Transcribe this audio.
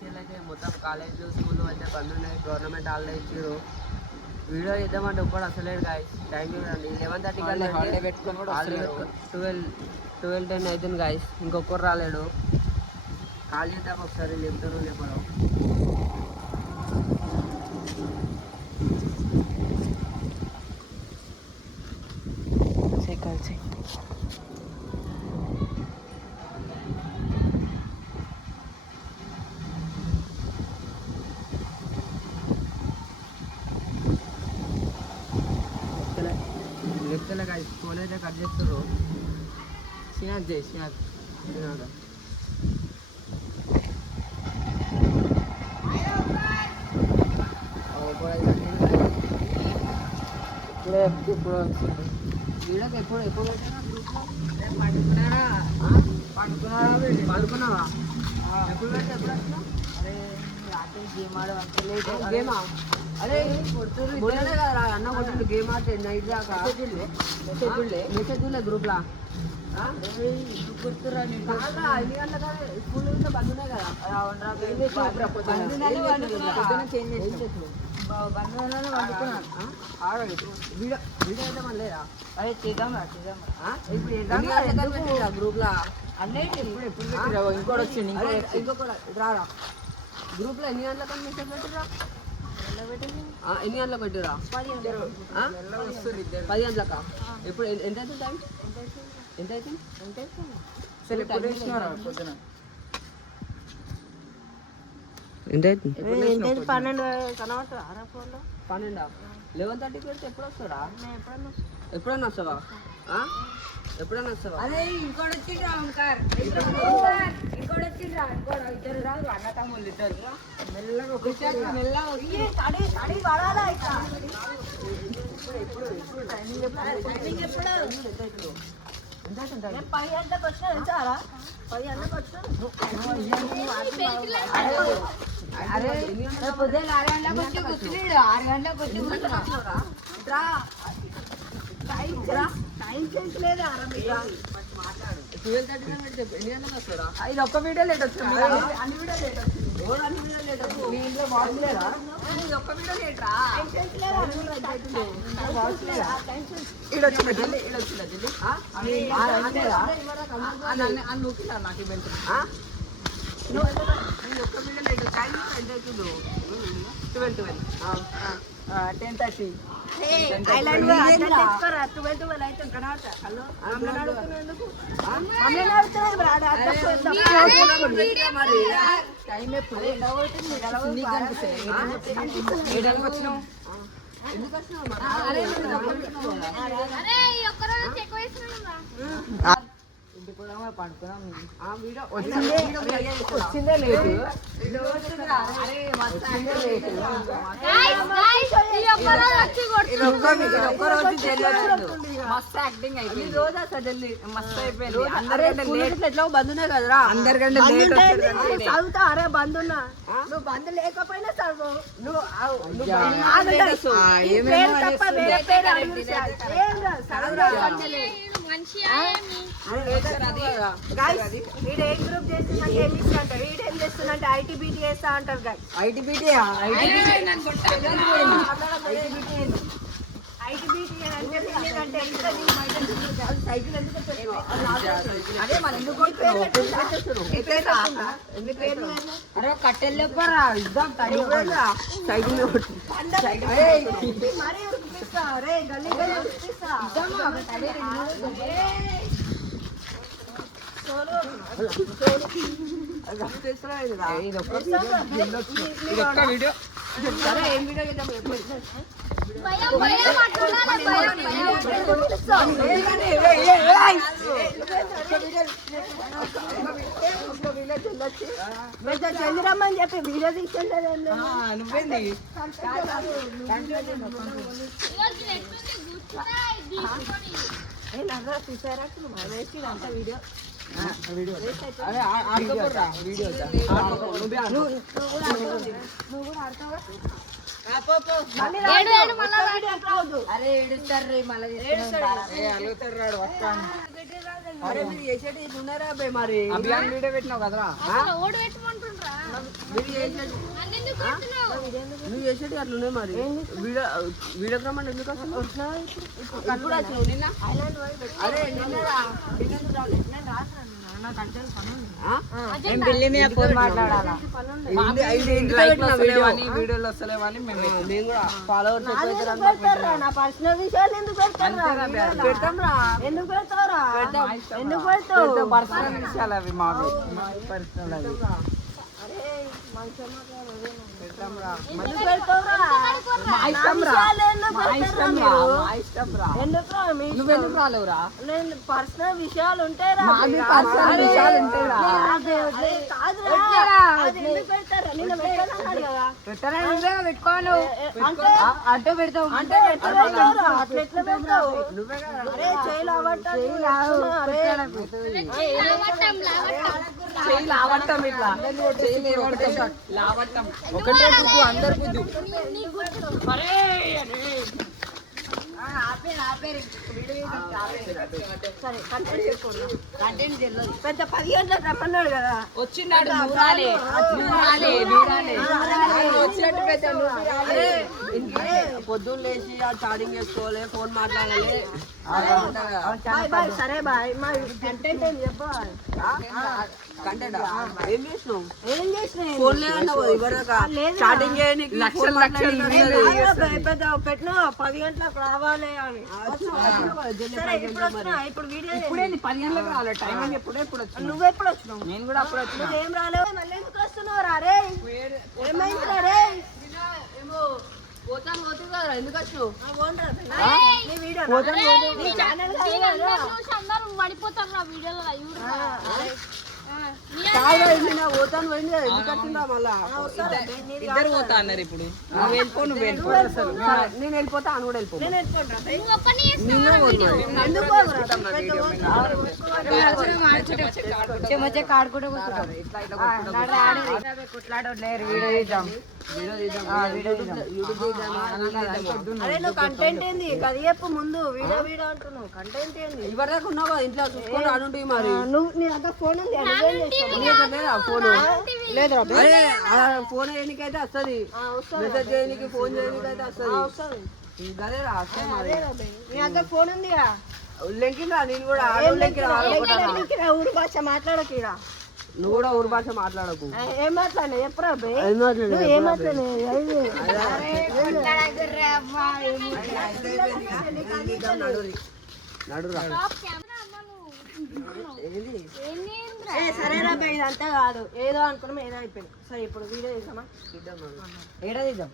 Actual అయితే మొత్తం కాలేజీలు స్కూల్ అయితే బంద్ ఉన్నాయి, గవర్నమెంట్ హాలిడే ఇచ్చారు. వీడియో చేద్దామంటే ఒక్కడు అసలేడు గాయస్. టైం చూడండి 11:30 కల్లా హాలిడే పెట్టుకొని కూడా 12:10 అవుతుంది గాయస్. ఇంకొకరు రాలేడు. కాల్ చేద్దాం ఒకసారి, లేపుతారు లేపడం. కలిసి చెప్తలే కాదు, ఫోన్ అయితే కట్ చేస్తారు. శ్రీనాథ్ జై శ్రీనాథ్ ఇప్పుడు వీళ్ళకి ఎప్పుడు పెట్టారా గ్రూప్లో? పడుకున్నావా? ఎప్పుడు పెట్టా? ఎప్పుడు వచ్చినా? అరే రాత్రి గేమ్ ఆడవంటే గేమా? అరే మొన్ననే కదా అన్న కొట్టిండు గేమ్ ఆడితే నైట్ దాకా. మెసేజ్ గ్రూప్లా గుర్తురా? ఎన్ని గంటల స్కూల్ బంద్ ఉన్నాయి కదా, చేంజ్ చేసి బంధువులను వండుకున్నాను. వీడియో అయితే మన లేదా? అదే చేద్దాం ఇప్పుడు గ్రూప్లో అన్నయ్య ఇంకోటి వచ్చింది. ఇంకొకటి రారా గ్రూప్లో ఎన్ని గంటలకు మెసేజ్ పెట్టిరా? ఎన్ని గంటలకు పెట్టిరా? 10 గంటలకా? ఇప్పుడు ఎంత అవుతుంది టైం? ఎంత అవుతుంది? ఎంత అవుతుంది? 12 కనబడుతుందా? 12 11:30 పెడితే ఎప్పుడు వస్తాడా? ఎప్పుడన్నా వస్తావా? ఎప్పుడన్నా వస్తావా? అదే ఇంకోటి వచ్చిండ్రా ఇంకోటి వచ్చిండ్రా ఇద్దరు రాదు అన్న తమ్ముళ్ళు ఇద్దరు మెల్లగా అరే పొద్దున్న 6 గంటలకు వచ్చి కూర్చున్నాడు. 6 గంటలకు వచ్చి కూర్చున్నా టైం సెన్స్ లేదా? 12:30 ఎన్ని గంటలకు వస్తాడా? ఇది ఒక్క వీడియో లేట్ వచ్చింది. అన్ని వీడియో లేట్ వచ్చింది. అన్ని వీడియో లేట్ వచ్చింది. మీ ఇంట్లో బాక్స్ లేదా? ఇది ఒక్క వీడియో లేట్ రా. ఈడొచ్చిందా జల్లి? ఈడొచ్చిందా జల్లి? నూకిలా నాకు ఇవ్వండి. ఒక్క వీడియో లేట్. టైం ఎంత అవుతుందో? 12 10:30. ఎందుకు వచ్చినావు? వచ్చిందే లేటు. మస్తు యాక్టింగ్ అయిపోయింది. రోజు అసలు ఢిల్లీ మస్తు అయిపోయింది. అందరికంటే ఎట్లా బంద్ ఉన్నాయి కదరా, అందరికంటే చదువుతా. అరే బంద్ ఉన్నా నువ్వు బంద్ లేకపోయినా చదువు. నువ్వు ఏం చేస్తున్నా ఐటీబీటీ చేస్తా అంటారు. ఐటీబీటీ సైకిల్ ఎందుకు? అదే మన అరే కట్టెళ్ళరా ఇద్దాం సైకిల్ వీడియో. సరే ఏం వీడియో చేద్దాం? చెల్లిరమ్మని చెప్పి వీడియో తీసుకెళ్ళలేదు. నువ్వేంది చూసారా? అంత వీడియో నువ్వు కూడా ఆడతావా? అరే ఏడుస్తారు రే మళ్ళీ అరే మీరు చేసేటి ఇట్లా ఉన్నారా అబ్బాయి మరి అభియాన్ వీడియో పెట్టినావు కదరా నువ్వు చేసేటి అట్లా ఉన్నాయి మరి వీడియో రమ్మండి ఎందుకు నిన్న అరే నిన్నరా వీడియోలో వస్తలేవని మేము కూడా ఫాలోవర్స్ నా పర్సనల్ విషయాలు ఎందుకు పెడతాం ఎందుకు పెడతావు పర్సనల్ విషయాలు అవి మావి పర్సనల్ అవి నువ్వెందుకు రాలేవురా పర్సనల్ విషయాలు ఉంటాయి పెట్టుకోను అడ్డు పెడతావు అంటే లావట్టం ఇట్లా లావట్టం ఒకటే బుద్ధు అందరు బుద్ధు పెద్ద 10 గంటలకు రమ్మన్నాడు కదా వచ్చినాడు పొద్దున్న లేచి చాటింగ్ చేసుకోవాలి ఫోన్ మాట్లాడాలి సరే బాయ్ మా కంటెంట్ ఏం చెప్పాలి ఏం చేసినావు ఫోన్ లేదన్నావు చాటింగ్ చేయడానికి పెద్ద పెట్టిన 10 గంటలకు రావాలి అని ఇప్పుడు వీడియో ఇప్పుడే 10 గంటలకు రాలేదు టైం అని ఎప్పుడే ఇప్పుడు నువ్వు ఎప్పుడు వచ్చినావు నేను కూడా అప్పుడు వచ్చిన ఏం రాలేవు మళ్ళీ ఎందుకు వస్తున్నావు రా రే ఏమైంది రే పోతాను పోతుంది కదా ఎందుకు వచ్చినావు పోతాను పోయింది ఎందుకు వచ్చిందా మళ్ళా ఇద్దరు పోతా అన్నారు ఇప్పుడు నువ్వు వెళ్ళిపో నువ్వు వెళ్ళిపో నేను వెళ్ళిపోతా అని కూడా వెళ్ళిపో అరే నువ్వు కంటెంట్ ఏంది అది చెప్పు ముందు వీడియో వీడియో అంటున్నావు కంటెంట్ ఏంది ఇవరిదాకా ఉన్నావా ఇంట్లో చూసుకొని అడుంటి మరి నువ్వు నీ దగ్గర ఫోన్ ఉంది ఫోన్ లేదు ఫోన్ చేయడానికైతే వస్తుంది మెసేజ్ చేయడానికి ఫోన్ చేయడానికైతే వస్తుంది అదేరా వస్తాయి మరి నీ దగ్గర ఫోన్ ఉందిగా లెంకిరా నేను కూడా ఊరు భాష మాట్లాడకీరా నువ్వు కూడా ఊరు భాష మాట్లాడకు ఏం మాట్లాడినా ఎప్పుడా ఏం మాట్లాడినా నడురా సరేనా ఇదంతా కాదు ఏదో అనుకున్నాం ఏదో అయిపోయింది సరే ఇప్పుడు వీడియో తీసామా ఏడా తీద్దాం